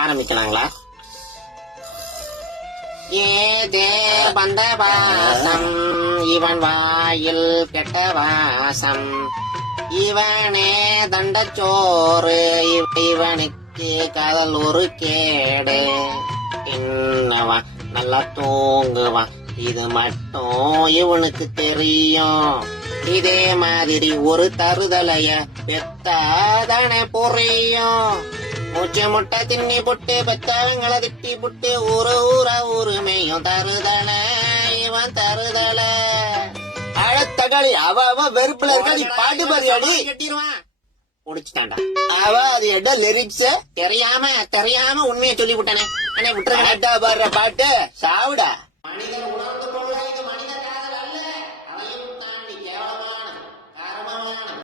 ஆரம்பிக்கலாங்களா? ஏதே பந்த வாசம் இவன் வாயில் கெட்ட வாசம், இவனே தண்டச்சோறு இவனுக்கு காதல் ஒரு கேடு, இன்னவன் நல்லா தூங்குவான் இது மட்டும் இவனுக்கு தெரியும். இதே மாதிரி ஒரு தருதலைய பெத்தாதானே புரியும். மூச்சு முட்டை தின்னி புட்டு பெத்தவங்களை திட்டி புட்டு ஊருமையும் தருதல இவன் தருதல. அழத்தகளி அவ வெறுப்புல இருக்கா, நீ பாட்டு பாரியாடி கட்டிடுவான். முடிச்சுட்டான்டா. அவ அது என்ன லிரிக்ஸ் தெரியாம உண்மையை சொல்லி விட்டானே. அண்ணே விட்டுருக்கா. பாட்டா பாடுற பாட்டு சாவுடா. மனிதன் உணர்ந்து